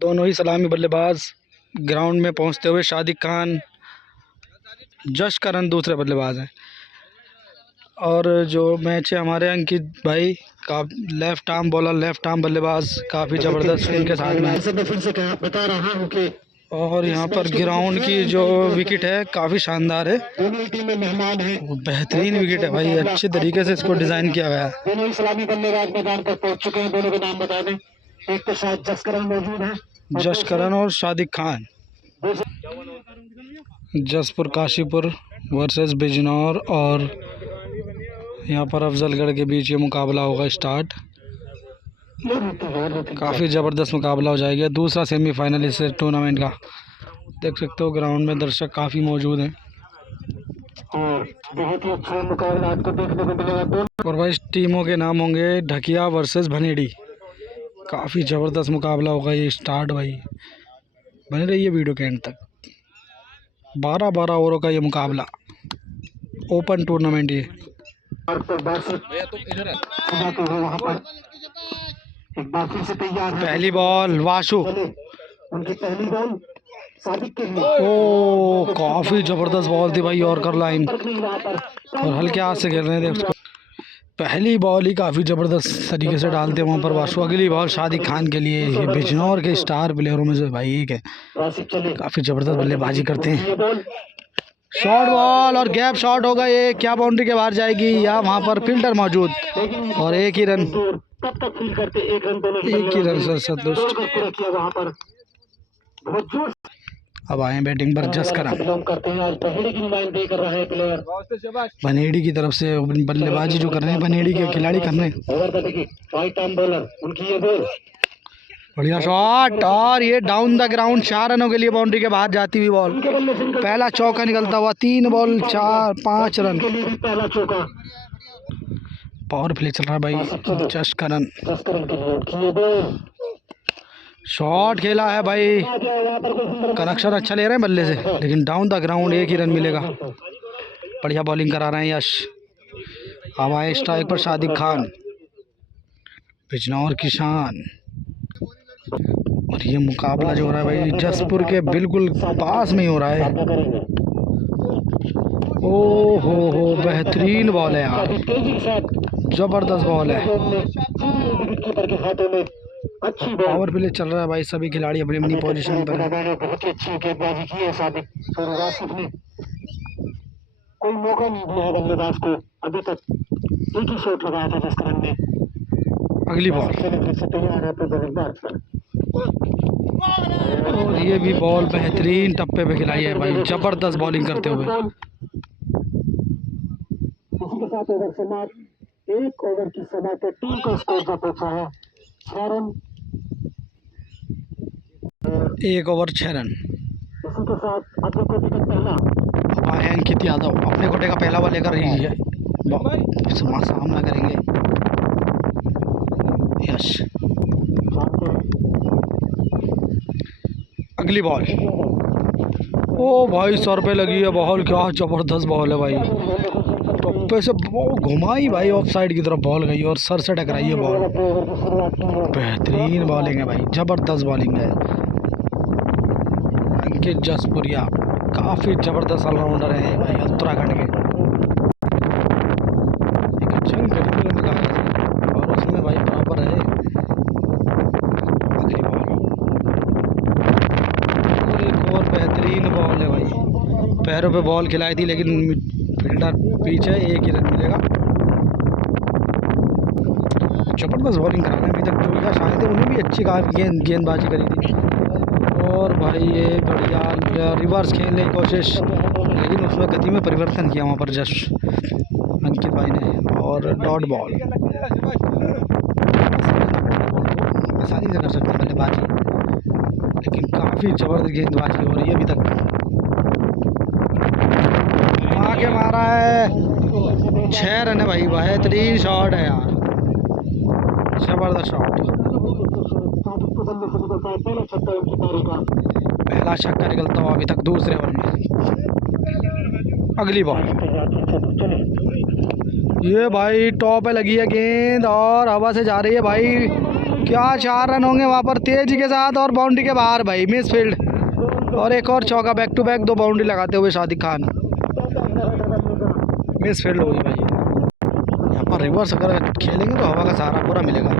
दोनों ही सलामी बल्लेबाज ग्राउंड में पहुंचते हुए शादिक खान, जशकरण दूसरे बल्लेबाज हैं। और जो मैच है हमारे अंकित भाई का left arm bowler, left arm बल्लेबाज काफ़ी ज़बरदस्त उनके साथ में बता रहा हूं कि और यहाँ पर ग्राउंड की जो विकेट है काफ़ी शानदार है, दोनों टीम में मेहमान है, बेहतरीन विकेट है भाई, अच्छे तरीके से इसको डिज़ाइन किया गया है। दोनों ही सलामी बल्लेबाज मैदान पर पहुंच चुके हैं। दोनों के नाम बता दें, एक के साथ जसकरण मौजूद है, जशकरण और शादिक खान। जसपुर काशीपुर वर्सेस बिजनौर और यहाँ पर अफजलगढ़ के बीच ये मुकाबला होगा स्टार्ट। काफ़ी ज़बरदस्त मुकाबला हो जाएगा, दूसरा सेमीफाइनल इस टूर्नामेंट का। देख सकते हो ग्राउंड में दर्शक काफ़ी मौजूद हैं और बहुत ही अच्छा मुकाबला आपको देखने को मिलेगा। और भाई इस टीमों के नाम होंगे ढकिया वर्सेस भनेड़ी। काफ़ी ज़बरदस्त मुकाबला होगा ये स्टार्ट भाई, बने रहिए वीडियो के एंड तक। 12-12 ओवरों का ये मुकाबला, ओपन टूर्नामेंट ये। पहली बॉल वाशु, उनकी पहली बॉल सादिक के लिए। ओ काफ़ी ज़बरदस्त बॉल थी भाई, यॉर्कर लाइन और हल्के हाथ से खेल रहे हैं। देख पहली बॉल ही काफ़ी ज़बरदस्त तरीके से डालते हैं वहाँ पर वाशु। अगली बॉल शादिक खान के लिए, ये बिजनौर के स्टार प्लेयरों में से भाई एक है, काफ़ी ज़बरदस्त बल्लेबाजी करते हैं। शॉर्ट बॉल और गैप शॉट होगा ये, क्या बाउंड्री के बाहर जाएगी या वहाँ पर फील्डर मौजूद और एक ही रन, एक ही रन से संतुष्ट। अब आए बैटिंग पर जसकरण, भनेड़ी की तरफ से बल्लेबाजी जो कर रहे हैं, भनेड़ी के खिलाड़ी कर रहे हैं। बढ़िया शॉट और ये डाउन द ग्राउंड, 4 रनों के लिए बाउंड्री के बाहर जाती हुई बॉल। पहला चौका निकलता हुआ, 3 बॉल 5 रन। पावर प्ले चल रहा है भाई जसकरण। शॉट खेला है भाई, कनेक्शन अच्छा ले रहे हैं बल्ले से, लेकिन डाउन द ग्राउंड एक ही रन मिलेगा। बढ़िया बॉलिंग करा रहे हैं यश। अब आए स्ट्राइक पर शादिक खान, बिजनौर की शान। और ये मुकाबला जो हो रहा है भाई जसपुर के बिल्कुल पास में ही हो रहा है। ओ हो बेहतरीन बॉल है यार, जबरदस्त बॉल है। पावर प्ले चल रहा है भाई, सभी खिलाड़ी अपनी अपनी पोजीशन पर है। बहुत ही अच्छी गेंदबाजी की है सादिक ने, कोई मौका नहीं दिया है बल्लेबाज को अभी तक। एक ही शॉट लगाया था जसकरण ने। अगली बॉल तैयार है बल्लेबाज पर, और ये भी बॉल बेहतरीन टप्पे पे खिलाई है भाई, जबरदस्त बॉलिंग करते हुए। इसी के साथ ओवर समाप्त, 1 ओवर की समय पे टीम का स्कोर जा पहुंचा है 6 रन। 1 over 6 run. इसी के साथ अपने कोटे का पहला, अब आए अंकित यादव, अपने कोटे का पहला बॉल लेकर रही है, सामना करेंगे यश। अगली बॉल, ओ भाई सर पे लगी है बॉल, क्या जबरदस्त बॉल है भाई, टप्पे से घुमाई भाई, ऑफ साइड की तरफ बॉल गई और सर से टकराई है बॉल। बेहतरीन बॉलिंग है भाई, जबरदस्त बॉलिंग है। अंकित जसपुरिया काफ़ी ज़बरदस्त ऑलराउंडर है भाई उत्तराखंड के। एक अच्छा इंटरव्यू निकाला और उसमें भाई बराबर है। अगली बॉल, एक और बेहतरीन बॉल है भाई, पैरों पे बॉल खिलाई थी लेकिन फील्डर पीछे, एक ही रन मिलेगा। जबरदस्त बॉलिंग करा रहे हैं अभी तक जो यश आए थे, उन्हें भी अच्छी गेंदबाजी करी थी। और भाई ये बढ़िया रिवर्स खेलने की कोशिश, लेकिन उसमें गति में परिवर्तन किया वहाँ पर जश अंकित भाई ने, और डॉट बॉल। आसानी से कर सकते हैं बल्लेबाजी, लेकिन काफ़ी ज़बरदस्त गेंदबाजी हो रही है अभी तक। आगे मारा है, 6 रन है भाई, बेहतरीन शॉट है यार, जबरदस्त शॉट। पहला छक्का निकलता हुआ अभी तक दूसरे ओवर में। अगली बॉल, ये भाई टॉप पे लगी है गेंद और हवा से जा रही है भाई, क्या 4 रन होंगे वहाँ पर तेजी के साथ और बाउंड्री के बाहर भाई, मिस फील्ड और एक और चौका, बैक टू बैक 2 बाउंड्री लगाते हुए सादिक खान। मिस फील्ड हुई भाई। यहाँ पर रिवर्स अगर खेलेंगे तो हवा का सहारा पूरा मिलेगा।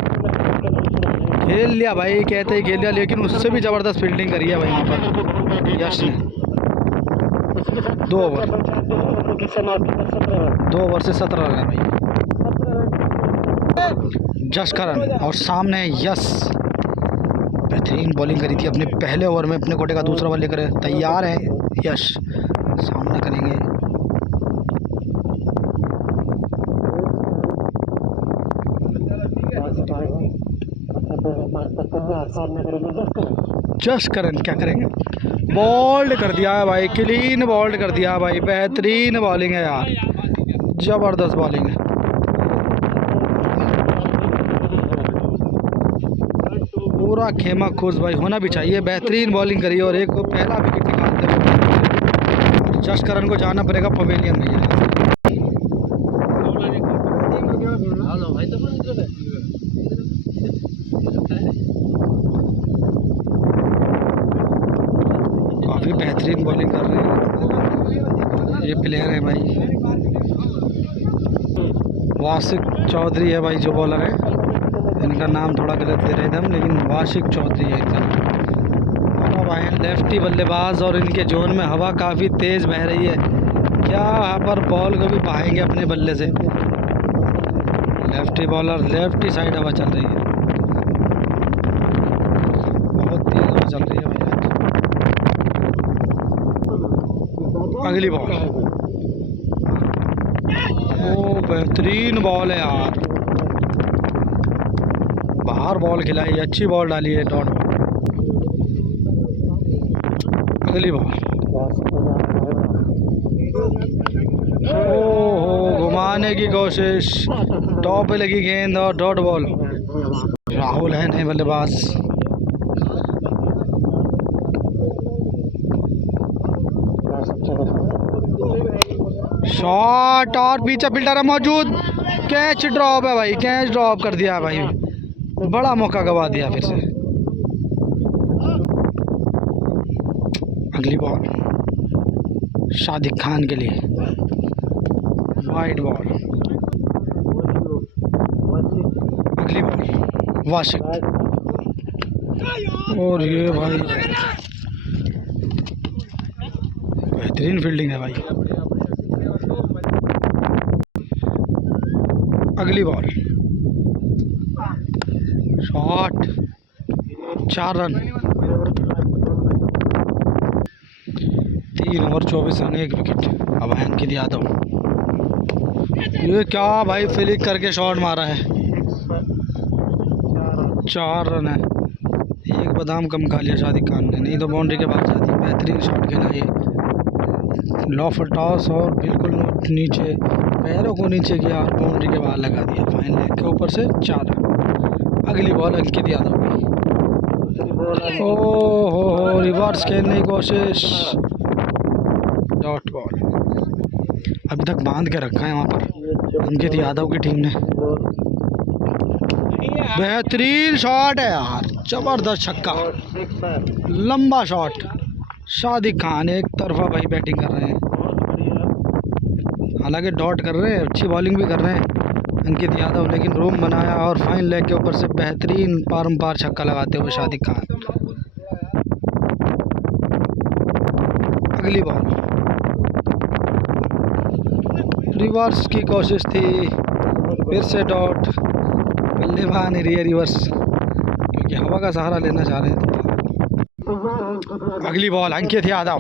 खेल लिया भाई, कहते ही खेल लिया, लेकिन उससे भी ज़बरदस्त फील्डिंग करी है भाई वहाँ पर यश ने। 2 ओवर से 17 रन है भाई। जश करन और सामने यश, बेहतरीन बॉलिंग करी थी अपने पहले ओवर में, अपने कोटे का दूसरा ओवर लेकर तैयार है यश, सामना करेंगे। जश करन क्या करेंगे, बोल्ड कर दिया है भाई, क्लीन बोल्ड कर दिया है भाई। बेहतरीन बॉलिंग है यार, ज़बरदस्त बॉलिंग है। पूरा खेमा खुश भाई, होना भी चाहिए। बेहतरीन बॉलिंग करी और एक को पहला विकेट निकालते हुए जश करन को जाना पड़ेगा पवेलियन में। काफ़ी बेहतरीन बॉलिंग कर रहे हैं ये प्लेयर है भाई। वासिक चौधरी है भाई जो बॉलर है, इनका नाम थोड़ा गलत ले रहे थे हम, लेकिन वाशिक चौधरी है इनका नाम। अब आए लेफ्टी बल्लेबाज और इनके जोन में हवा काफ़ी तेज़ बह रही है। क्या यहाँ पर बॉल को भी बहाएंगे अपने बल्ले से। लेफ्टी बॉलर, लेफ्टी साइड हवा चल रही है, बहुत तेज़ हवा चल रही है भाई। अगली बॉल, ओ बेहतरीन बॉल है यार, बाहर बॉल खिलाई, अच्छी बॉल डाली है, डॉट बॉल। अगली बॉल, ओहो घुमाने की कोशिश, टॉप पे लगी गेंद और डॉट बॉल। राहुल है नए बल्लेबाज। शॉट और पीछे फील्डर है मौजूद, कैच ड्रॉप है भाई, कैच ड्रॉप कर दिया भाई, बड़ा मौका गवा दिया फिर से। अगली बॉल सादिक खान के लिए, वाइड बॉल। अगली बॉल वाशिक, और ये भाई बेहतरीन फील्डिंग है भाई। अगली ball shot, 4 run, 3 over 24 run, 1 wicket. अब अंकित यादव, ये क्या भाई फ्लिक करके शॉट मारा है, 4 रन है, 1 बादाम कम खा लिया सादिक खान ने, नहीं तो बाउंड्री के बाद जाती। बेहतरीन शॉट खेला ये, लॉफ टॉस और बिल्कुल नीचे, पैरों को नीचे किया और बाउंड्री के बाहर लगा दिया, फाइन लेग के ऊपर से 4 रन। अगली बॉल अंकित यादव की, ओहो रिवर्स खेलने की कोशिश, डॉट बॉल। अभी तक बांध के रखा है वहाँ पर अंकित यादव की टीम ने। बेहतरीन शॉट है यार, ज़बरदस्त छक्का, लंबा शॉट। सादिक खान एक तरफा भाई बैटिंग कर रहे हैं, हालांकि डॉट कर रहे हैं, अच्छी बॉलिंग भी कर रहे हैं अंकित यादव, लेकिन रूम बनाया और फाइन लेग के ऊपर से बेहतरीन पारंपार छक्का लगाते हुए सादिक खान। अगली बॉल रिवर्स की कोशिश थी, फिर से डॉट, बल्लेबाज नहीं रही है रिवर्स क्योंकि हवा का सहारा लेना चाह रहे हैं। अगली बॉल अंकित यादव,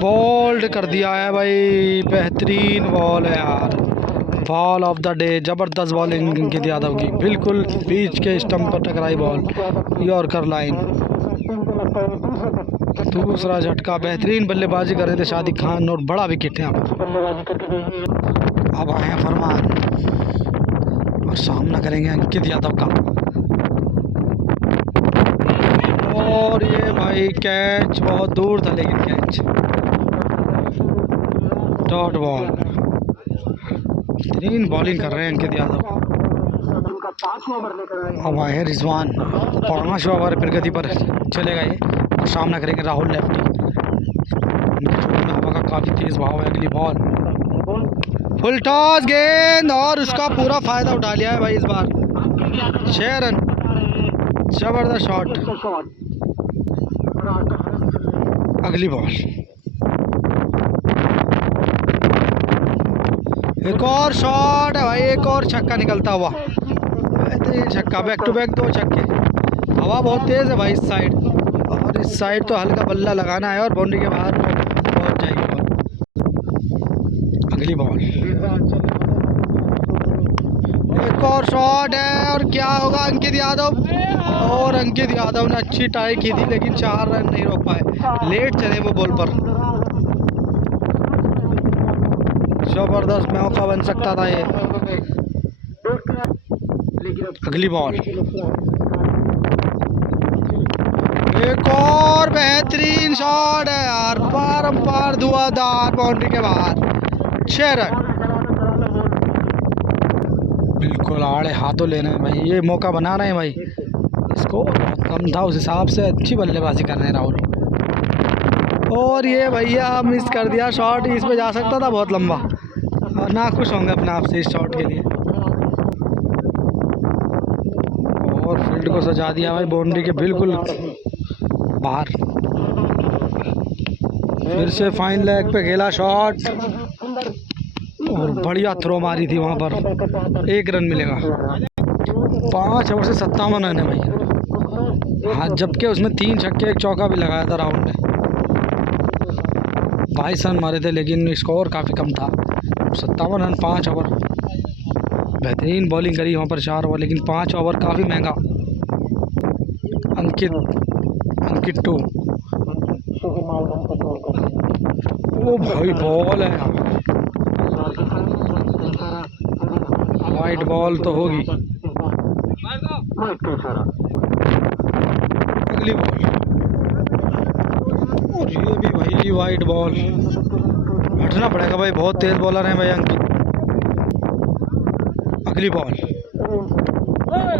बोल्ड कर दिया है भाई, बेहतरीन बॉल है यार, बॉल ऑफ द डे। ज़बरदस्त बॉलिंग अंकित यादव की, बिल्कुल बीच के स्टंप पर टकराई बॉल, यॉर्कर लाइन, दूसरा झटका। बेहतरीन बल्लेबाजी कर रहे थे सादिक खान और बड़ा विकेट है यहाँ पर। अब आए हैं फरमान और सामना करेंगे अंकित यादव का, और ये भाई कैच बहुत दूर था, लेकिन कैच, डॉट बॉल। बेहतरीन बॉलिंग कर रहे हैं अंकित यादव। ओवर लेकर आए अब आए हैं रिजवान, 5 ओवर प्रगति पर चलेगा ये और सामना करेंगे राहुल लेफ्टी। हवा का काफ़ी तेज़ भाव है। अगली बॉल फुल टॉस गेंद और उसका पूरा फ़ायदा उठा लिया है भाई इस बार। 6 रन, ज़बरदस्त शॉट। अगली बॉल, एक और शॉट है भाई, एक और छक्का निकलता हुआ। बेहतरीन छक्का, बैक टू बैक 2 छक्के। हवा बहुत तेज़ है भाई इस साइड, और इस साइड तो हल्का बल्ला लगाना है और बाउंड्री के बाहर पहुंच जाएगी बॉल। अगली बॉल, एक और शॉट है और क्या होगा अंकित यादव, और अंकित यादव ने अच्छी ट्राई की थी लेकिन 4 रन नहीं रोक पाए, लेट चले वो बॉल पर। जबरदस्त मौका बन सकता था ये। अगली बॉल, एक और बेहतरीन शॉट है यार, पारंपार धुआंधार बाउंड्री के बाहर। 6 रन, बिल्कुल आड़े हाथों लेना है भाई, ये मौका बना रहे हैं भाई। इसको बहुत कम था, उस हिसाब से अच्छी बल्लेबाजी कर रहे हैं राहुल। और ये भैया मिस कर दिया शॉट, इस पे जा सकता था बहुत लंबा, और ना खुश होंगे अपने आप से इस शॉट के लिए। और फील्ड को सजा दिया भाई बाउंड्री के बिल्कुल बाहर। फिर से फाइन लेग पे खेला शॉट और बढ़िया थ्रो मारी थी वहाँ पर, 1 रन मिलेगा। 5 ओवर से 57 रन है भाई। हाँ, जबकि उसमें 3 छक्के 1 चौका भी लगाया था राहुल ने। 22 रन मारे थे लेकिन स्कोर काफ़ी कम था। 57 रन 5 ओवर, बेहतरीन बॉलिंग करी वहाँ पर 4 ओवर, लेकिन 5 ओवर काफ़ी महंगा। अंकित 2, ओ भाई बॉल है, वाइट बॉल तो होगी। अगली बॉल, और ये भी भाई वाइट बॉल, हटना पड़ेगा भाई, बहुत तेज बॉलर हैं भाई अंकित। अगली बॉल,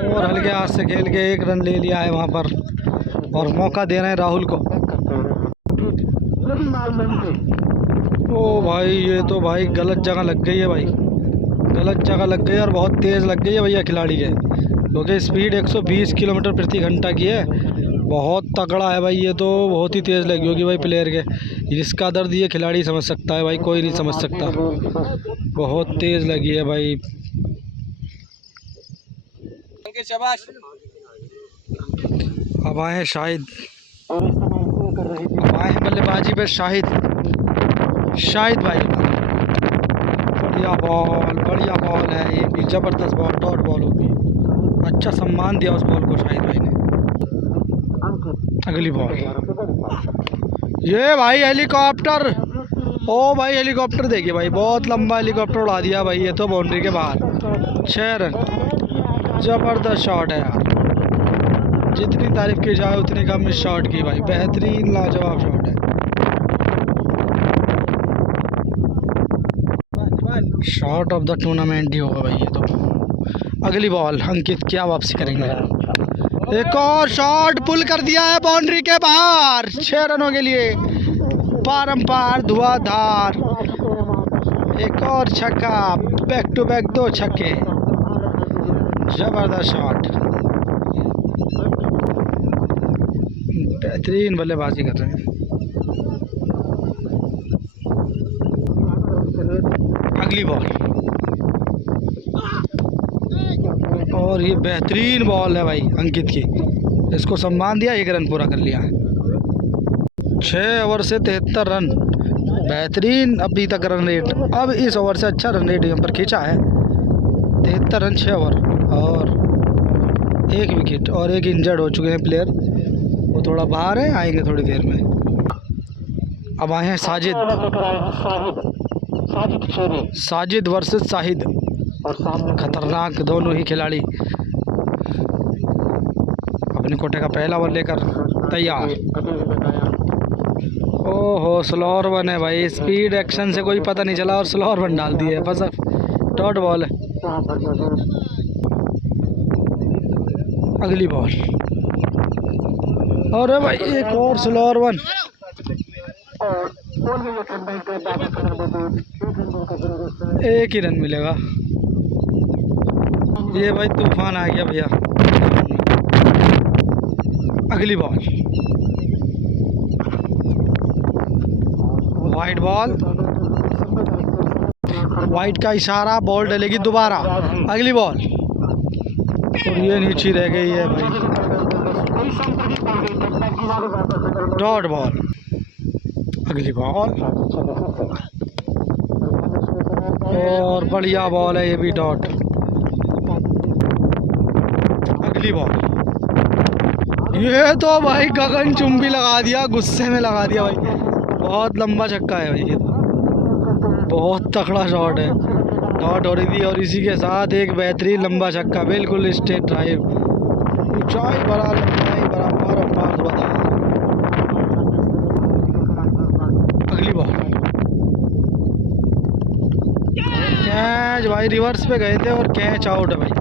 और हल्के हाथ से खेल के 1 रन ले लिया है वहाँ पर, और मौका दे रहे हैं राहुल को। ओ भाई, ये तो भाई गलत जगह लग गई है भाई, गलत जगह लग गई और बहुत तेज़ लग गई है भैया खिलाड़ी के, क्योंकि स्पीड 120 किलोमीटर प्रति घंटा की है। बहुत तगड़ा है भाई, ये तो बहुत ही तेज़ लगी होगी भाई प्लेयर के। इसका दर्द ये खिलाड़ी समझ सकता है भाई, कोई नहीं समझ सकता। बहुत तेज़ लगी है भाई। शाबाश। अब आए हैं शाहिद, अब आए हैं बल्लेबाजी पे शाहिद भाई। बढ़िया बॉल है, ये भी ज़बरदस्त बॉल, डॉट बॉल होगी। अच्छा सम्मान दिया उस बॉल को शाहिद भाई ने। अगली बॉल, ये भाई हेलीकॉप्टर, ओ भाई हेलीकॉप्टर देखिए भाई, बहुत लंबा हेलीकॉप्टर उड़ा दिया भाई, ये तो बाउंड्री के बाहर। 6 रन, ज़बरदस्त शॉट है यार, जितनी तारीफ की जाए उतनी कम इस शॉट की भाई, बेहतरीन लाजवाब शॉट है। शॉट ऑफ द टूर्नामेंट ही होगा भाई ये तो। अगली बॉल, अंकित क्या वापसी करेंगे, एक और शॉट पुल कर दिया है बाउंड्री के बाहर। 6 रनों के लिए पारंपार धुआंधार, एक और छक्का, बैक टू बैक 2 छक्के, जबरदस्त शॉट, बेहतरीन बल्लेबाजी कर रहे हैं। अगली बॉल, और ये बेहतरीन बॉल है भाई अंकित की, इसको सम्मान दिया, 1 रन पूरा कर लिया। 6 ओवर से 73 रन, बेहतरीन अभी तक रन रेट। अब इस ओवर से अच्छा रन रेट यहाँ पर खींचा है, 73 रन 6 ओवर, और 1 विकेट, और 1 इंजर्ड हो चुके हैं प्लेयर, वो थोड़ा बाहर है, आएंगे थोड़ी देर में। अब आए हैं साजिद वर्सेस शाहिद, खतरनाक दोनों ही खिलाड़ी। अपने कोटे का पहला बॉल लेकर तैयार। ओहो, स्लोअर वन है भाई, स्पीड एक्शन से कोई पता नहीं चला और स्लोअर वन डाल दिए, बस डॉट बॉल है। अगली बॉल। अरे भाई एक और स्लोअर वन। और बॉल में ये ठंडा के बाकी खबर मौजूद 1 रन का जरूरत है। एक ही रन मिलेगा। ये भाई तूफान आ गया भैया। अगली बॉल। Wide ball. वाइड का इशारा, बॉल डलेगी दोबारा। अगली बॉल और ये नीचे रह गई है भाई। Dot ball. अगली बॉल और बढ़िया बॉल है ये भी, डॉट। अगली बॉल। ये तो भाई गगन चुंबी लगा दिया, गुस्से में लगा दिया भाई। बहुत लंबा छक्का है भाई ये, बहुत तगड़ा शॉट है। डॉट हो रही थी और इसी के साथ एक बेहतरीन लंबा छक्का, बिल्कुल स्ट्रेट ड्राइव, ऊंचाई बड़ा लंबाई बराबर और पास बता। अगली बॉल। कैच भाई, रिवर्स पे गए थे और कैच आउट है भाई।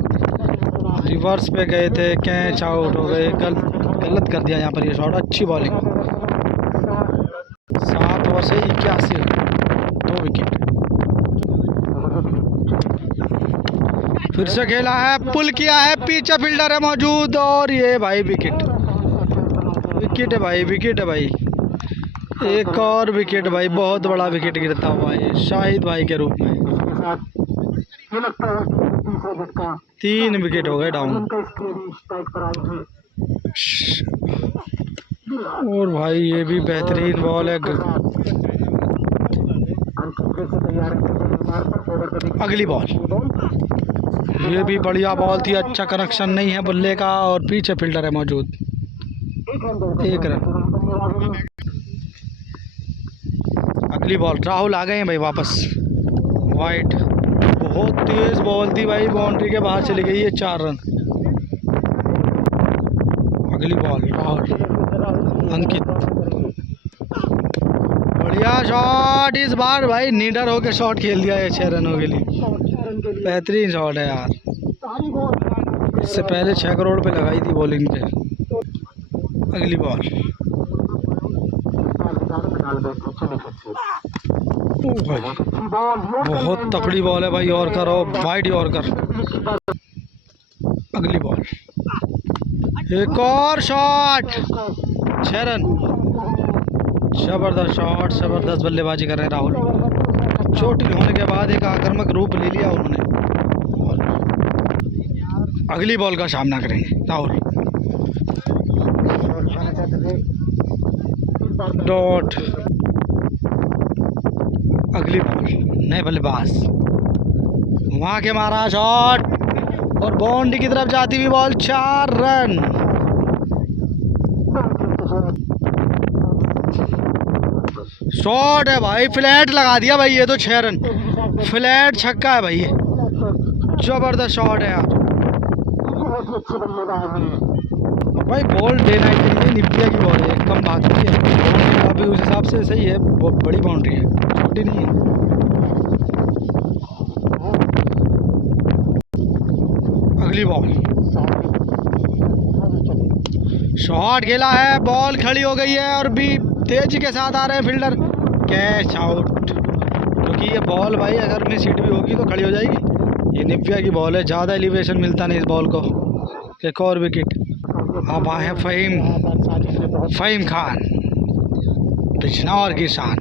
रिवर्स पे गए थे, कैच आउट हो गए। गलत कर दिया यहाँ पर ये शॉट। अच्छी बॉलिंग। 7 ओवर से 81 रन, 2 विकेट। फिर से खेला है, पुल किया है, पीछे फील्डर है मौजूद और ये भाई विकेट। विकेट है भाई, विकेट है भाई। एक और विकेट भाई, बहुत बड़ा विकेट गिरता हुआ है शाहिद भाई के रूप में। 3 विकेट हो गए डाउन। और भाई ये भी बेहतरीन बॉल है। अगली बॉल। ये भी बढ़िया बॉल थी, अच्छा कनेक्शन नहीं है बल्ले का और पीछे फील्डर है मौजूद। 1 रन। अगली बॉल। राहुल आ गए हैं भाई वापस। वाइड, बहुत तेज बॉल थी भाई, बाउंड्री के बाहर चली गई है। 4 रन। अगली बॉल। राहुल, अंकित, बढ़िया शॉट इस बार भाई, नीडर होके शॉट खेल दिया है 6 रनों के लिए। बेहतरीन शॉट है यार। इससे पहले 6 करोड़ पे लगाई थी बॉलिंग पे। अगली बॉल। भाई बहुत तकड़ी बॉल है भाई, यॉर्कर और वाइड यॉर्कर। अगली बॉल। एक और शॉट, 6 रन। जबरदस्त शॉट, जबरदस्त बल्लेबाजी कर रहे हैं राहुल। चोटिल होने के बाद एक आक्रामक रूप ले लिया उन्होंने। अगली बॉल का सामना करेंगे राहुल। डॉट। अगली बॉल, नए बल्लेबाज, वहां के मारा शॉट और बाउंड्री की तरफ जाती हुई बॉल। 4 रन। शॉट है भाई, फ्लैट लगा दिया भाई ये तो। 6 रन, फ्लैट छक्का है भाई ये। जबरदस्त शॉट है यार भाई। बॉल डे नाइट के लिए निपिया की बॉल है, कम भागती है अभी, उस हिसाब से सही है। बहुत बड़ी बाउंड्री है, छोटी नहीं है। अगली बॉल। शॉट खेला है, बॉल खड़ी हो गई है और भी तेजी के साथ आ रहे हैं फील्डर। कैच आउट, क्योंकि ये बॉल भाई अगर अपनी सीट भी होगी तो खड़ी हो जाएगी। ये निपिया की बॉल है, ज़्यादा एलिवेशन मिलता नहीं इस बॉल को। एक और विकेट। अब आए फ़हीम खान, बिजनौर की शान।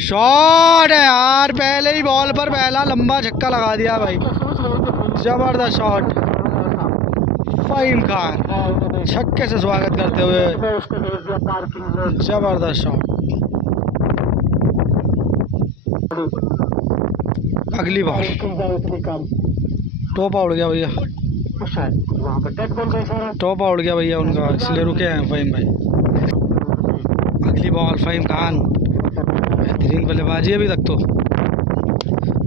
शॉट है यार, पहले ही बॉल पर पहला लंबा छक्का लगा दिया भाई। जबरदस्त शॉट। फ़हीम खान छक्के से स्वागत करते हुए, जबरदस्त शॉट। अगली बॉल। टॉप उड़ गया भैया, टॉप उड़ गया भैया उनका, इसलिए रुके हैं फ़हीम भाई। अगली बॉल। फ़हीम खान, बेहतरीन बल्लेबाजी अभी तक तो।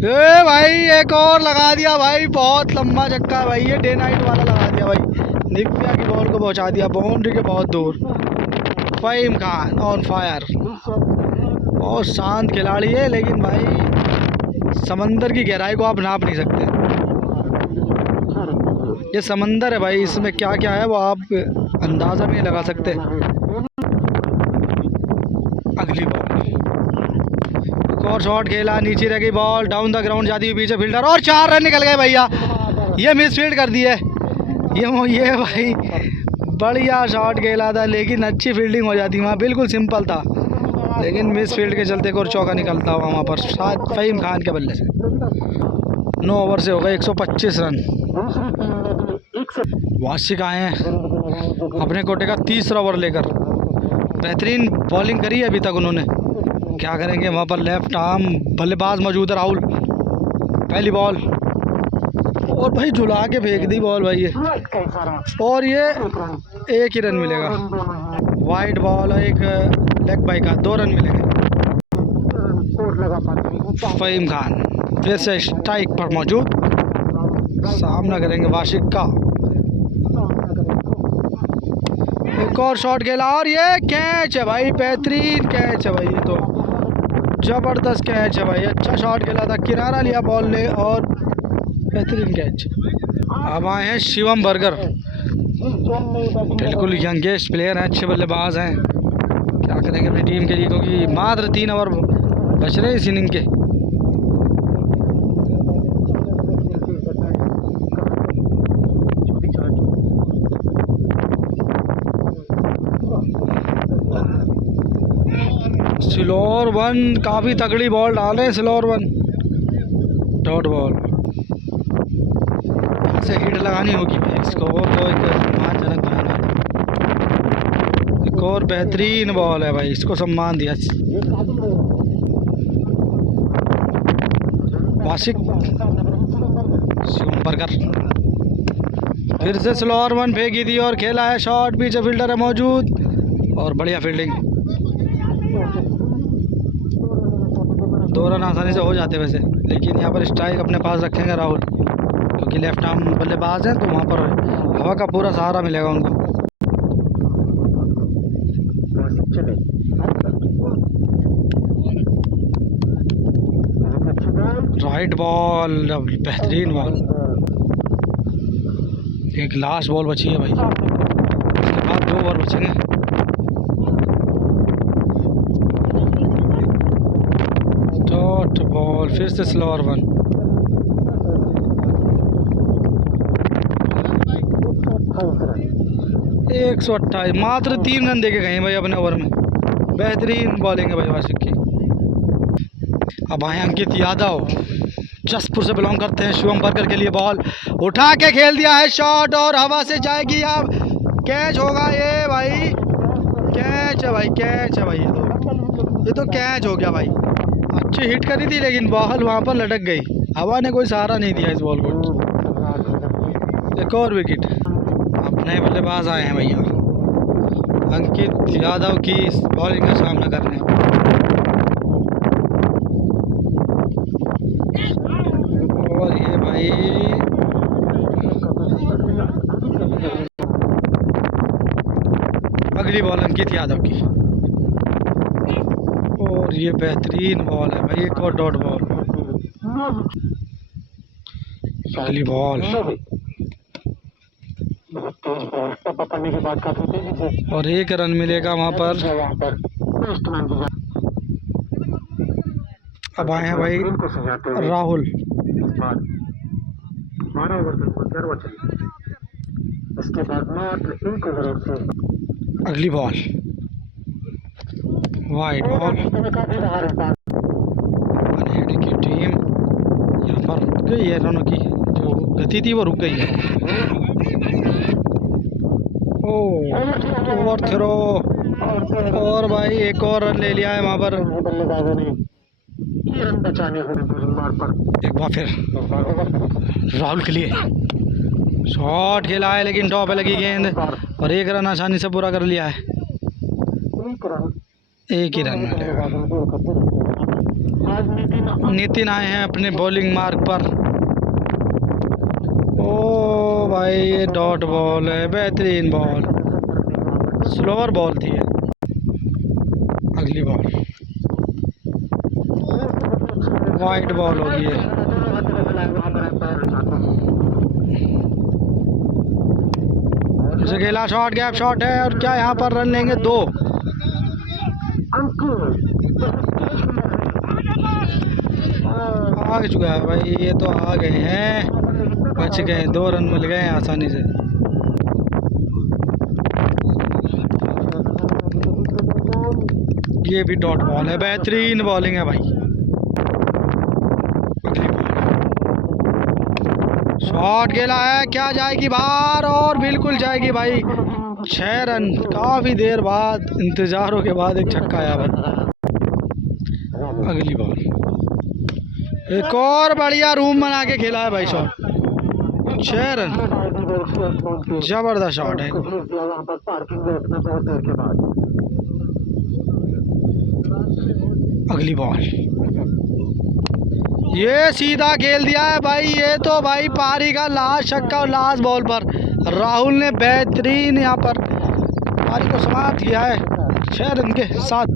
ए भाई एक और लगा दिया भाई, बहुत लंबा छक्का भाई ये, डे नाइट वाला लगा दिया भाई। निपिया की बॉल को पहुंचा दिया बाउंड्री के बहुत दूर। फ़हीम खान ऑन फायर, बहुत शांत खिलाड़ी है, लेकिन भाई समंदर की गहराई को आप नाप नहीं सकते। ये समंदर है भाई, इसमें क्या क्या है वो आप अंदाज़ा भी नहीं लगा सकते। अगली बॉल, एक और शॉट खेला, नीचे रह गई बॉल, डाउन द ग्राउंड जाती हुई पीछे फील्डर, और 4 रन निकल गए भैया। ये मिस फील्ड कर दिए। ये भाई बढ़िया शॉट खेला था, लेकिन अच्छी फील्डिंग हो जाती वहाँ, बिल्कुल सिंपल था, लेकिन मिस फील्ड के चलते और चौका निकलता हुआ वहाँ पर शायद फ़हीम खान के बल्ले से। 9 ओवर से हो गए 125 रन। वाशिक आए हैं अपने कोटे का तीसरा ओवर लेकर। बेहतरीन बॉलिंग करी है अभी तक उन्होंने, क्या करेंगे वहाँ पर। लेफ्ट आर्म बल्लेबाज मौजूद है राहुल। पहली बॉल, और भाई झुला के फेंक दी बॉल भाई ये, और ये 1 ही रन मिलेगा। वाइड बॉल और एक लेग बाई का, 2 रन मिलेंगे। फ़हीम खान फिर से स्ट्राइक पर मौजूद, सामना करेंगे वाशिक का। एक और शॉट खेला, और ये कैच है भाई, बेहतरीन कैच है भाई, ये तो ज़बरदस्त कैच है भाई। अच्छा शॉट खेला था, किनारा लिया बॉल ने, और बेहतरीन कैच। अब आए हैं शिवम बर्गर, बिल्कुल यंगेस्ट प्लेयर हैं, अच्छे बल्लेबाज हैं। क्या करेंगे अपनी टीम के लिए, क्योंकि मात्र 3 ओवर बच रहे हैं इस इनिंग के। स्लोअर 1, काफ़ी तगड़ी बॉल डाल रहे हैं स्लोअर 1, डॉट बॉल। यहाँ से हिट लगानी होगी भाई, स्कोर को एक सम्मानजनक बनाना है। एक और बेहतरीन बॉल है भाई, इसको सम्मान दिया वाशिक। शिवम बर्गर फिर से स्लोअर 1 फेंकी थी और खेला है शॉट, पीछे फील्डर है मौजूद, और बढ़िया फील्डिंग। 2 रन आसानी से हो जाते वैसे, लेकिन यहाँ पर स्ट्राइक अपने पास रखेंगे राहुल, क्योंकि लेफ्ट आर्म बल्लेबाज हैं, तो वहाँ पर हवा का पूरा सहारा मिलेगा उनको। राइट बॉल, बेहतरीन बॉल। एक लास्ट बॉल बची है भाई, उसके बाद 2 ओवर बचेंगे। डॉट बॉल, फिर से स्लोअर 1। एक 128, मात्र 3 रन देके गए भाई अपने ओवर में। बेहतरीन बॉलिंग है भाई वाशिक की। अब आए अंकित यादव, जसपुर से बिलोंग करते हैं। शिवम बर्गर के लिए बॉल उठा के खेल दिया है, शॉट और हवा से जाएगी, अब कैच होगा ये भाई, कैच है भाई, कैच है भाई, ये तो कैच हो गया भाई। अच्छी हिट करी थी, लेकिन बॉल वहाँ पर लटक गई, हवा ने कोई सहारा नहीं दिया इस बॉल को। एक और विकेट। अब नए बल्लेबाज आए हैं भैया अंकित यादव की बॉलिंग का सामना करने। और ये भाई अगली बॉल अंकित यादव की, और ये बेहतरीन बॉल है भाई, एक और डॉट बॉल। अगली बॉल, पकड़ने के बाद काफी तेजी से, और 1 रन मिलेगा वहाँ पर। अब आए हैं भाई राहुल। 12 ओवर में 11 ओवर चली, इसके बाद मात्र 1 ओवर से। अगली बॉल, वाइड बॉल। अनहेड की टीम यहाँ पर रुक गई है, रनों की जो गति थी वो रुक गई है। ओवर थ्रो, और भाई एक और रन ले लिया है वहाँ पर बल्लेबाजों ने। रन बचाने एक बार फिर राहुल के लिए शॉट खेला है, लेकिन टॉप पे लगी गेंद, और 1 रन आसानी से पूरा कर लिया है। 1 ही रन मिलेगा। नितिन आए हैं अपने बॉलिंग मार्क पर। ओ भाई ये डॉट बॉल है, बेहतरीन बॉल, स्लोअर बॉल थी। अगली बॉल वाइड बॉल होगी है। उसे खेला शॉट, गैप शॉट है और क्या यहाँ पर रन लेंगे 2। आ चुका है भाई, ये तो आ गए हैं, बच गए, 2 रन मिल गए आसानी से। ये भी डॉट बॉल है, बेहतरीन बॉलिंग है भाई। शॉट खेला है, क्या जाएगी बाहर और बिल्कुल जाएगी भाई। 6 रन, काफ़ी देर बाद, इंतज़ारों के बाद एक छक्का आया भाई। अगली बॉल, एक और बढ़िया रूम बना के खेला है भाई शॉट। 6 रन, जबरदस्त शॉट है। अगली बॉल, ये सीधा खेल दिया है भाई। ये तो भाई पारी का लास्ट छक्का और लास्ट बॉल पर राहुल ने बेहतरीन यहाँ पर पारी को समाप्त किया है 6 रन के साथ।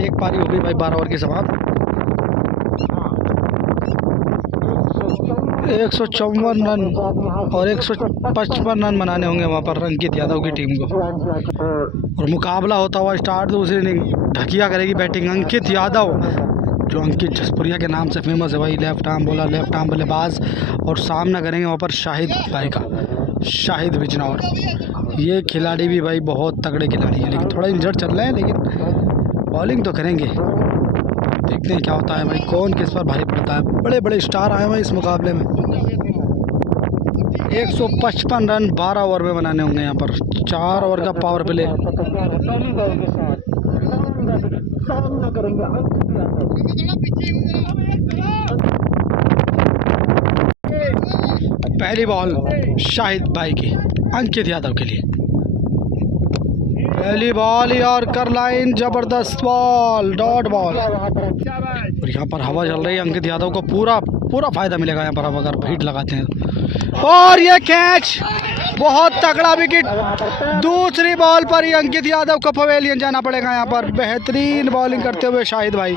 एक पारी हो गई भाई 12 ओवर की समाप्त। 154 रन और 155 रन बनाने होंगे वहाँ पर अंकित यादव की टीम को। और मुकाबला होता हुआ स्टार्ट दूसरी इनिंग ढकिया करेगी बैटिंग अंकित यादव, जो अंकित जसपुरिया के नाम से फेमस है भाई। Left arm bowler, left arm बल्लेबाज, और सामना करेंगे वहाँ पर शाहिद भाई का, शाहिद बिजनौर। ये खिलाड़ी भी भाई बहुत तगड़े खिलाड़ी हैं, लेकिन थोड़ा इंजर्ड चल रहे हैं, लेकिन बॉलिंग तो करेंगे। देखते हैं क्या होता है भाई, कौन किस पर भारी पड़ता है। बड़े बड़े स्टार आए हुए इस मुकाबले में। 155 रन 12 ओवर में बनाने होंगे यहाँ पर। 4 ओवर का पावर प्ले। पहली बॉल शाहिद भाई की, अंकित यादव के लिए पहली बॉल और कर लाइन, जबरदस्त बॉल, डॉट बॉल। और यहाँ पर हवा चल रही है, अंकित यादव को पूरा फायदा मिलेगा यहाँ पर अगर हिट लगाते हैं। और ये कैच, बहुत तगड़ा विकेट। दूसरी बॉल पर ही अंकित यादव को पवेलियन जाना पड़ेगा यहाँ पर। बेहतरीन बॉलिंग करते हुए शाहिद भाई,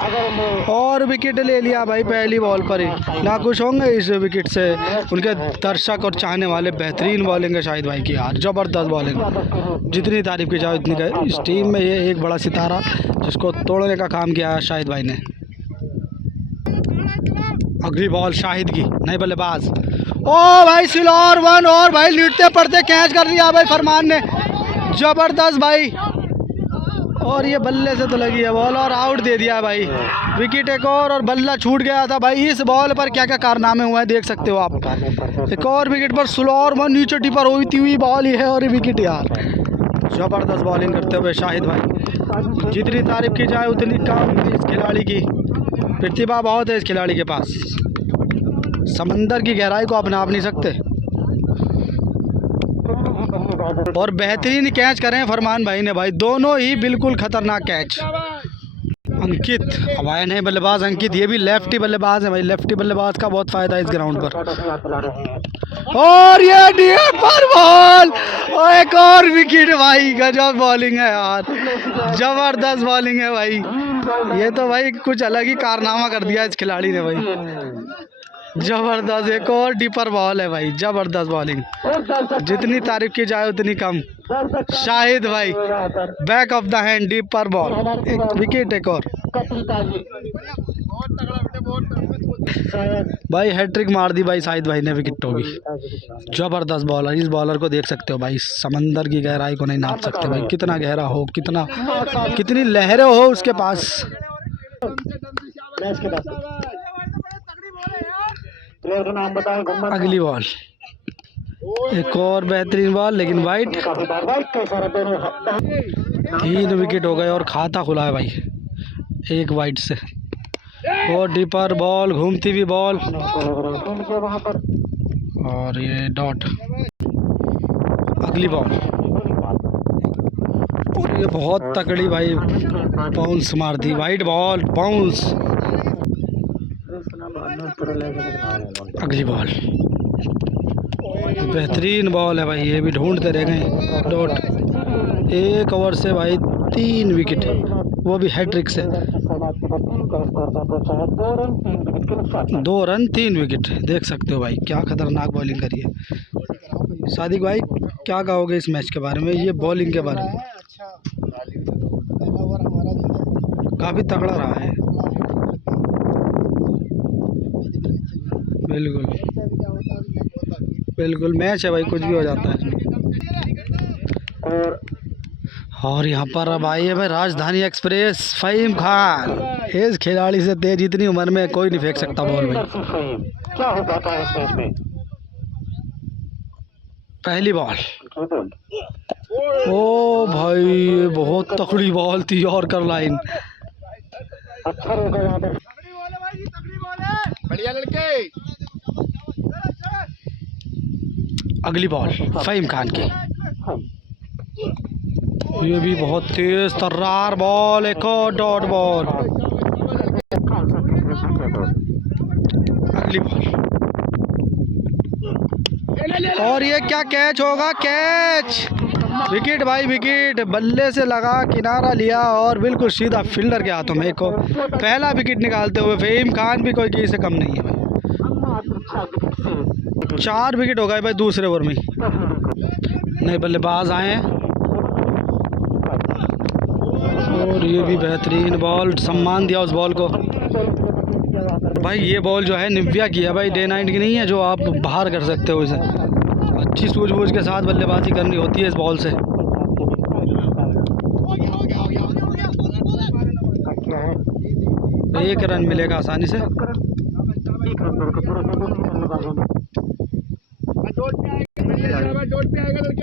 और विकेट ले लिया भाई पहली बॉल पर ही। नाखुश होंगे इस विकेट से उनके दर्शक और चाहने वाले। बेहतरीन बॉलिंग है शाहिद भाई की यार, ज़बरदस्त बॉलिंग, जितनी तारीफ की जाए उतनी का। इस टीम में ये एक बड़ा सितारा जिसको तोड़ने का काम किया है शाहिद भाई ने। अगली बॉल शाहिद की, नए बल्लेबाज। ओ भाई सिलौर 1 और भाई लीडते पड़ते कैच कर लिया भाई फरमान ने, जबरदस्त भाई। और ये बल्ले से तो लगी है बॉल और आउट दे दिया भाई। विकेट एक और बल्ला छूट गया था भाई। इस बॉल पर क्या क्या कारनामे हुए हैं देख सकते हो आप। एक और विकेट पर सिलौर 1 नीचे टिपर हुई बॉल ही है और विकेट यार। जबरदस्त बॉलिंग करते हुए शाहिद भाई, जितनी तारीफ की जाए उतनी कम। इस खिलाड़ी की प्रतिभा बहुत है, इस खिलाड़ी के पास। समंदर की गहराई को आप नाप नहीं सकते। और बेहतरीन कैच करें फरमान भाई ने भाई, दोनों ही बिल्कुल खतरनाक कैच। अंकित, अब आए नए बल्लेबाज अंकित, ये भी लेफ्टी बल्लेबाज है भाई। लेफ्टी बल्लेबाज का बहुत फायदा है इस ग्राउंड पर। और ये डीप पर बॉल, और एक और विकेट भाई। गजब बॉलिंग है यार, जबरदस्त बॉलिंग है भाई। ये तो भाई कुछ अलग ही कारनामा कर दिया इस खिलाड़ी ने भाई, जबरदस्त। एक और डीपर बॉल है भाई, जबरदस्त बॉलिंग, जितनी तारीफ की जाए उतनी कम। शाहिद भाई back of the hand deeper ball, एक विकेट एक और भाई। हैट्रिक मार दी भाई शाहिद भाई ने विकेटों की। जबरदस्त बॉलर, इस बॉलर को देख सकते हो भाई। समंदर की गहराई को नहीं नाप सकते भाई, कितना गहरा हो, कितनी लहरें हो उसके पास। अगली बॉल, एक और बेहतरीन बॉल, लेकिन वाइट। 3 विकेट हो गए और खाता खुला है भाई एक वाइट से। और डीपर बॉल, घूमती हुई बॉल, और ये डॉट। अगली बॉल, ये बहुत तकड़ी भाई बाउंस मार दी, वाइट बॉल बाउंस। अगली बॉल, बेहतरीन बॉल है भाई, ये भी ढूंढते रह गए डॉट। 1 ओवर से भाई 3 विकेट, वो भी हैट्रिक से। 2 रन 3 विकेट, देख सकते हो भाई क्या खतरनाक बॉलिंग करी है। सादिक भाई क्या कहोगे इस मैच के बारे में, ये बॉलिंग के बारे में? अच्छा, पहला ओवर हमारा जो है काफ़ी तगड़ा रहा है। बिल्कुल बिल्कुल मैच है भाई, कुछ भी हो जाता है। और यहाँ पर अब आई है भाई राजधानी एक्सप्रेस। फ़हीम खान इस खिलाड़ी से तेज इतनी उम्र में कोई नहीं फेंक सकता बॉल भाई। क्या हो पाता है इस मैच में? पहली बॉल, ओ भाई ये बहुत तगड़ी बॉल थी यॉर्कर लाइन। अच्छा रोका यहाँ पर। बढ़िया लड़के। अगली बॉल फ़हीम खान की, ये भी बहुत तेज तर्रार बॉल, एक और डॉट बॉल। अगली बॉल, और ये क्या कैच होगा, कैच, विकेट भाई विकेट, बल्ले से लगा, किनारा लिया और बिल्कुल सीधा फील्डर के हाथों में। को पहला विकेट निकालते हुए फ़हीम खान भी कोई किसी से कम नहीं है भाई। 4 विकेट हो गए भाई दूसरे ओवर में। नए बल्लेबाज आए हैं और ये भी बेहतरीन बॉल, सम्मान दिया उस बॉल को भाई। ये बॉल जो है निव्या की है भाई, डे नाइट की नहीं है जो आप बाहर कर सकते हो इसे। अच्छी सूझबूझ के साथ बल्लेबाजी करनी होती है इस बॉल से। एक रन मिलेगा आसानी से।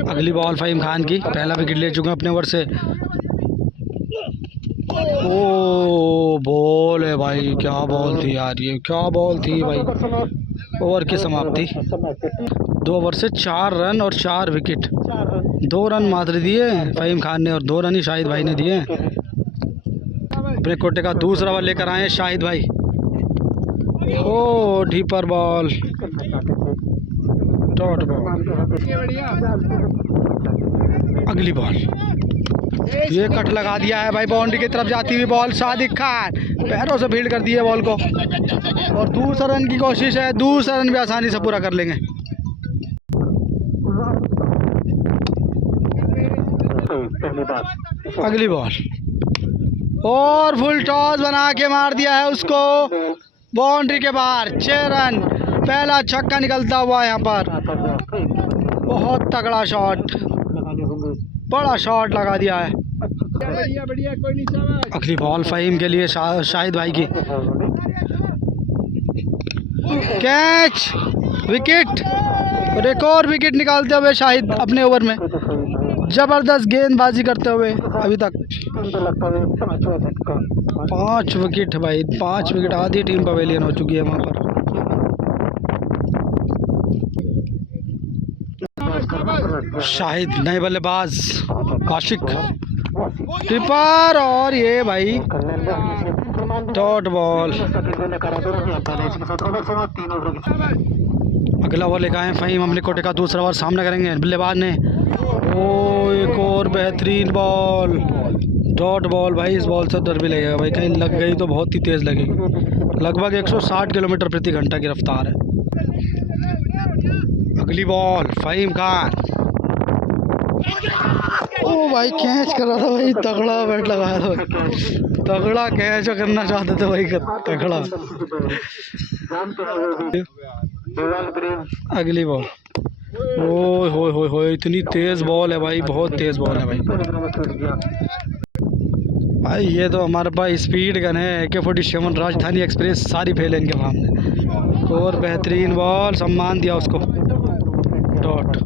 अगली बॉल फ़हीम खान की, पहला विकेट ले चुके हैं अपने ओवर से। ओ बॉल है भाई, क्या बॉल थी यार, ये क्या बॉल थी भाई। ओवर की समाप्ति, 2 ओवर से 4 रन और 4 विकेट। 2 रन मात्र दिए फ़हीम खान ने और 2 रन ही शाहिद भाई ने दिए। अपने कोटे का दूसरा ओवर लेकर आए शाहिद भाई। ओ डीपर बॉल, डॉट बॉल। अगली बॉल, ये कट लगा दिया है भाई, बाउंड्री की तरफ जाती हुई बॉल। सादिक खान पैरों से फील्ड कर दी है बॉल को और दूसरा रन की कोशिश है, दूसरा रन भी आसानी से पूरा कर लेंगे। अगली बॉल, और फुल टॉस बना के मार दिया है उसको बाउंड्री के बाहर। 6 रन, पहला छक्का निकलता हुआ यहाँ पर। बहुत तगड़ा शॉट, बड़ा शॉट लगा दिया है। अगली बॉल फ़हीम के लिए शाहिद भाई की, कैच, विकेट और एक और विकेट निकालते हुए शाहिद अपने ओवर में। ज़बरदस्त गेंदबाजी करते हुए अभी तक 5 विकेट भाई, 5 विकेट। आधी टीम पवेलियन हो चुकी है वहाँ पर। शाहिद, नए बल्लेबाज आशिक, टिपर और ये भाई डॉट बॉल। अगला ओवर लेकर आए फ़हीम, अपने कोटे का दूसरा ओवर सामना करेंगे बल्लेबाज ने। ओ एक और बेहतरीन बॉल, डॉट बॉल भाई। इस बॉल से डर भी लगेगा भाई, कहीं लग गई तो बहुत ही तेज़ लगेगी। लगभग 160 किलोमीटर प्रति घंटा की रफ्तार है। अगली बॉल फ़हीम खान, ओ भाई कैच कर रहा था भाई, तगड़ा बैट लगाया था भाई, तगड़ा कैच करना चाहते थे भाई, तगड़ा। अगली बॉल, ओ हो इतनी तेज़ बॉल है भाई, बहुत तेज़ बॉल है भाई। भाई ये तो हमारे पास स्पीड गन है, AK-47 राजधानी एक्सप्रेस, सारी फेल इनके सामने। और बेहतरीन बॉल, सम्मान दिया उसको, डॉट।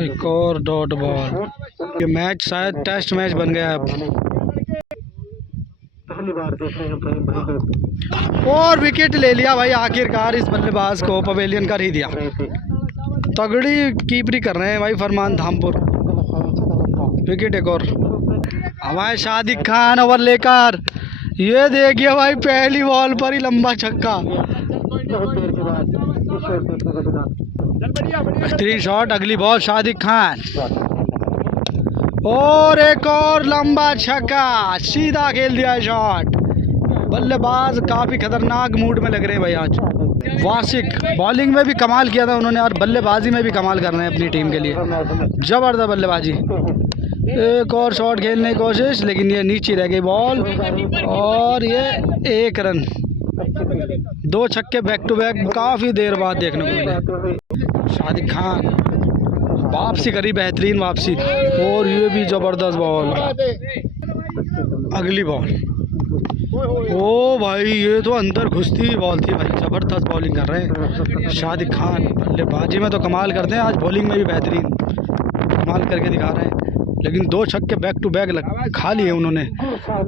एक और डॉट बॉल। ये मैच शायद टेस्ट मैच बन गया अब। पहली बार देख रहे हैं और विकेट ले लिया भाई, आखिरकार इस बल्लेबाज को पवेलियन कर ही दिया। तगड़ी कीपरी कर रहे हैं भाई फरमान धामपुर। विकेट एक और। हमारे सादिक खान ओवर लेकर, ये देखिए भाई पहली बॉल पर ही लंबा छक्का, बेहतरीन शॉट। अगली बॉल सादिक खान, और एक और लंबा छक्का, सीधा खेल दिया शॉट। बल्लेबाज काफ़ी खतरनाक मूड में लग रहे हैं भाई आज। वासिक बॉलिंग में भी कमाल किया था उन्होंने और बल्लेबाजी में भी कमाल कर रहे हैं अपनी टीम के लिए। ज़बरदस्त बल्लेबाजी। एक और शॉट खेलने की कोशिश, लेकिन ये नीचे रह गई बॉल और ये 1 रन। 2 छक्के बैक टू बैक काफ़ी देर बाद देखने को मिले। शादिक खान वापसी करी, बेहतरीन वापसी, और ये भी ज़बरदस्त बॉल। अगली बॉल, ओ भाई ये तो अंदर घुसती हुई बॉल थी भाई। ज़बरदस्त बॉलिंग कर रहे हैं शादिक खान। बल्लेबाजी में तो कमाल करते हैं, आज बॉलिंग में भी बेहतरीन कमाल करके दिखा रहे हैं। लेकिन 2 छक्के बैक टू बैक खा लिए उन्होंने।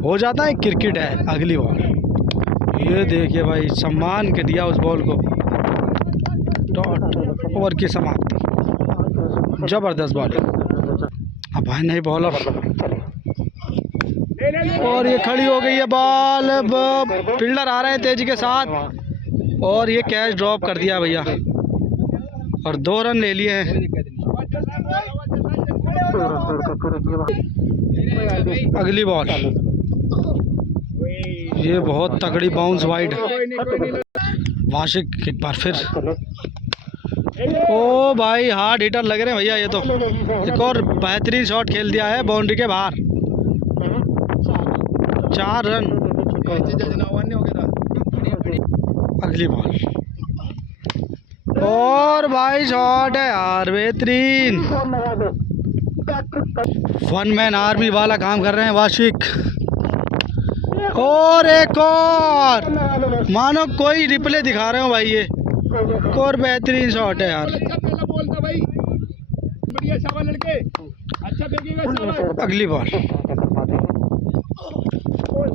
हो जाता है, क्रिकेट है। अगली बॉल, ये देखिए भाई, सम्मान के दिया उस बॉल को। डॉट, ओवर की समाप्ति। ज़बरदस्त बॉलिंग। अब भाई नई बॉलर, और ये खड़ी हो गई है बॉल। फील्डर आ रहे हैं तेजी के साथ, और ये कैच ड्रॉप कर दिया भैया, और 2 रन ले लिए हैं। अगली बॉल, ये बहुत तगड़ी बाउंस वाइड। वाशिक एक बार फिर, ओ भाई हार्ड हिटर लग रहे हैं भैया ये तो। एक और बेहतरीन शॉट खेल दिया है बाउंड्री के बाहर। 4 रन। अगली बॉल, और भाई शॉट है यार बेहतरीन। 1 मैन आर्मी वाला काम कर रहे हैं वाशिक। और एक और, मानो कोई रिप्ले दिखा रहे हो भाई। ये एक और बेहतरीन शॉट है यार। अगली बॉल,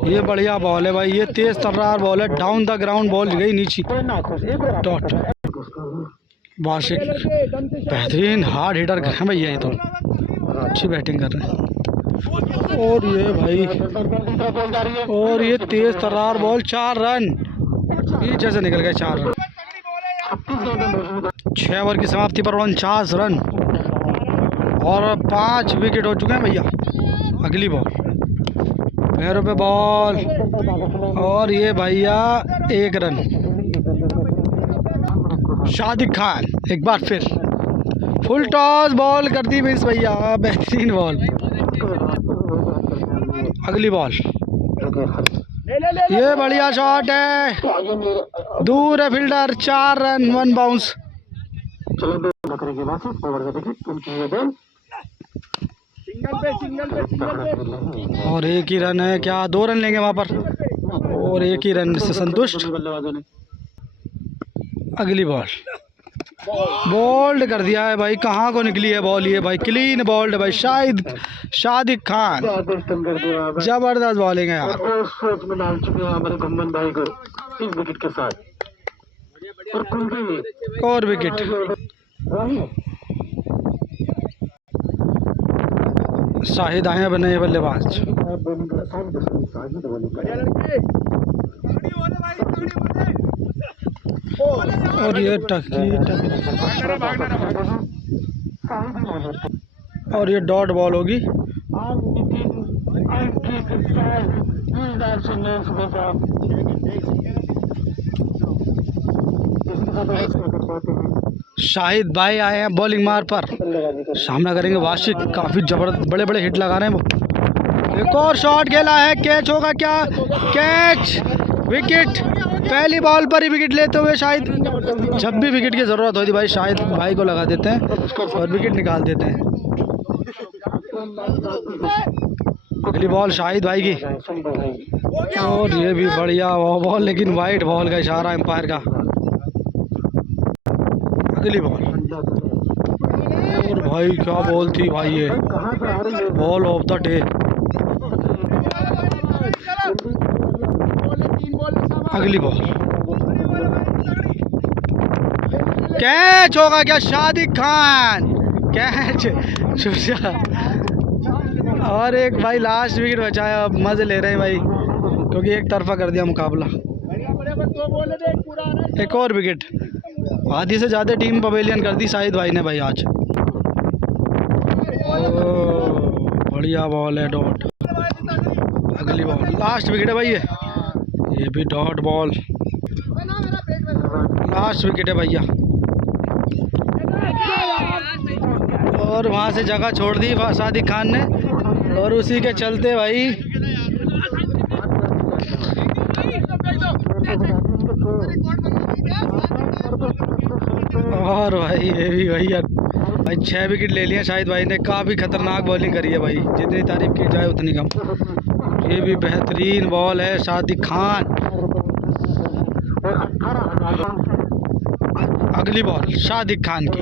ये बढ़िया बॉल है भाई, ये तेज तर्रार बॉल है। डाउन द ग्राउंड बॉल गई नीचे। डॉट। वाशिक बेहतरीन हार्ड हिटर है भैया ये तो, अच्छी बैटिंग कर रहे हैं। और ये भाई, और ये तेज तर्रार बॉल। 4 रन पीछे से निकल गए। 4 रन। 6 ओवर की समाप्ति पर 49 रन और 5 विकेट हो चुके हैं भैया। अगली बॉल, पैरों पे बॉल, और ये भैया 1 रन। शादिक खान एक बार फिर फुल टॉस बॉल कर दी मिस भैया, बेहतरीन बॉल। अगली बॉल, ये बढ़िया शॉट है, दूर है फील्डर। 4 run 1 bounce. और 1 ही रन है, क्या 2 रन लेंगे वहाँ पर, और 1 ही रन से संतुष्ट। अगली बॉल, बोल्ड कर दिया है भाई। कहाँ को निकली है बॉल ये भाई, क्लीन बॉल्ड है भाई। शादिक खान जबरदस्त बॉलिंग है यार। में डाल चुके हैं हमारे घुम्मन भाई को 3 विकेट के साथ। और विकेट, शाहिद आए बने बल्लेबाज। और ये और ये डॉट बॉल होगी। शाहिद भाई आए हैं बॉलिंग मार पर, सामना करेंगे वाशिक। काफ़ी जबरदस्त बड़े बड़े हिट लगा रहे हैं वो। एक और शॉट खेला है, कैच होगा क्या? Catch, wicket. पहली बॉल पर ही विकेट लेते हुए शाहिद। जब भी विकेट की ज़रूरत होती भाई, शाहिद भाई को लगा देते हैं और विकेट निकाल देते हैं। अगली बॉल शाहिद भाई की, और ये भी बढ़िया बॉल, लेकिन वाइड बॉल का इशारा एम्पायर का। अगली बॉल, और भाई क्या बॉल थी भाई, ये बॉल ऑफ द डे। अगली बॉल, कैच होगा क्या? शादिक खान कैच। और एक भाई लास्ट विकेट बचाया। अब मजे ले रहे हैं भाई, क्योंकि एक तरफा कर दिया मुकाबला। एक और विकेट, आधी से ज़्यादा टीम पवेलियन कर दी शाहिद भाई ने भाई आज। बढ़िया बॉल है, डॉट। अगली बॉल, लास्ट विकेट है भाई ये भी डॉट बॉल, लास्ट विकेट है भैया। और वहाँ से जगह छोड़ दी सादिक खान ने, और उसी के चलते भाई और भाई ये भी भैया भाई 6 विकेट ले लिया शाहिद भाई ने। काफ़ी खतरनाक बॉलिंग करी है भाई, जितनी तारीफ की जाए उतनी कम। ये भी बेहतरीन बॉल है सादिक खान। अगली बॉल सादिक खान की,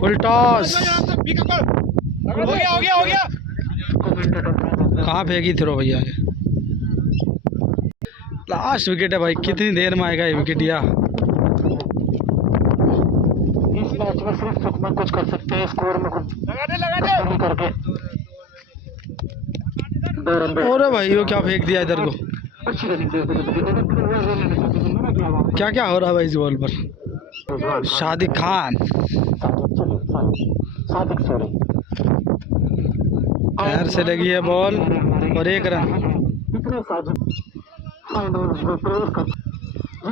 फुल टॉस। हो गया। कहाँ फेंकी थी रो भैया ये, लास्ट विकेट है भाई। कितनी देर में आएगा ये विकेट या? इस मैच में सिर्फ सुखमन कुछ कर सकते हैं, स्कोर में कुछ नहीं करके 2 रन। और भाई वो क्या फेंक दिया इधर को, अच्छी रनिंग दे क्या क्या हो रहा है भाई इस बॉल पर? सादिक खान सादिक सॉरी पैर से लगी है बॉल और 1 रन। इतने साजिद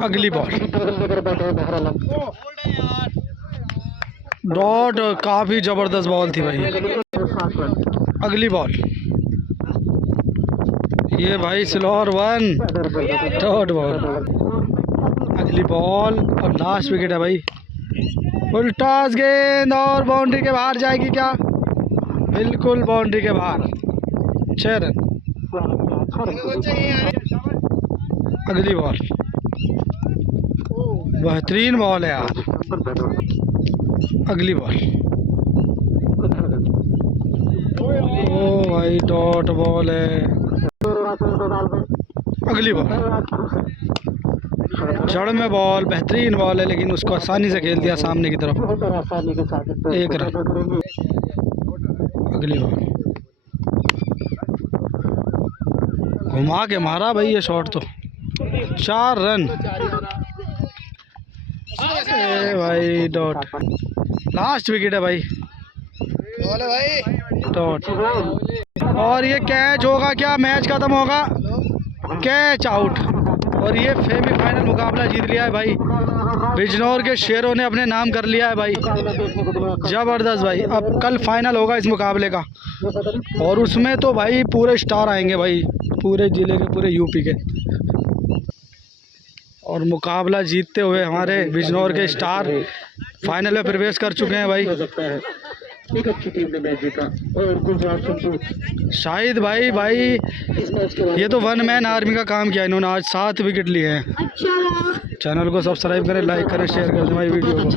अगली बॉल डॉट, काफ़ी ज़बरदस्त बॉल थी भाई। अगली बॉल ये भाई स्लोअर 1 डॉट बॉल। अगली बॉल और लास्ट विकेट है भाई। फुल टॉस गेंद और बाउंड्री के बाहर जाएगी क्या? बिल्कुल बाउंड्री के बाहर, 6 रन। अगली बॉल बेहतरीन बॉल है यार। अगली बॉल ओ भाई डॉट बॉल है। अगली बॉल जड़ में बॉल, बेहतरीन बॉल है, लेकिन उसको आसानी से खेल दिया सामने की तरफ, 1 रन। अगली बॉल घुमा के मारा भाई ये शॉट तो, 4 रन। ए भाई डॉट, लास्ट विकेट है भाई, डॉट। और ये कैच होगा क्या? मैच खत्म होगा, कैच आउट। और ये सेमीफाइनल मुकाबला जीत लिया है भाई, बिजनौर के शेरों ने अपने नाम कर लिया है भाई। ज़बरदस्त भाई। अब कल फाइनल होगा इस मुकाबले का, और उसमें तो भाई पूरे स्टार आएंगे भाई, पूरे ज़िले के, पूरे यूपी के। और मुकाबला जीतते हुए हमारे बिजनौर के स्टार फाइनल में प्रवेश कर चुके हैं भाई। एक अच्छी टीम ने मैच जीता। और गुजरात शाहिद भाई ये तो 1 मैन आर्मी का काम किया इन्होंने, आज 7 विकेट लिए हैं। चैनल को सब्सक्राइब करें, लाइक करें, शेयर कर दें भाई वीडियो को।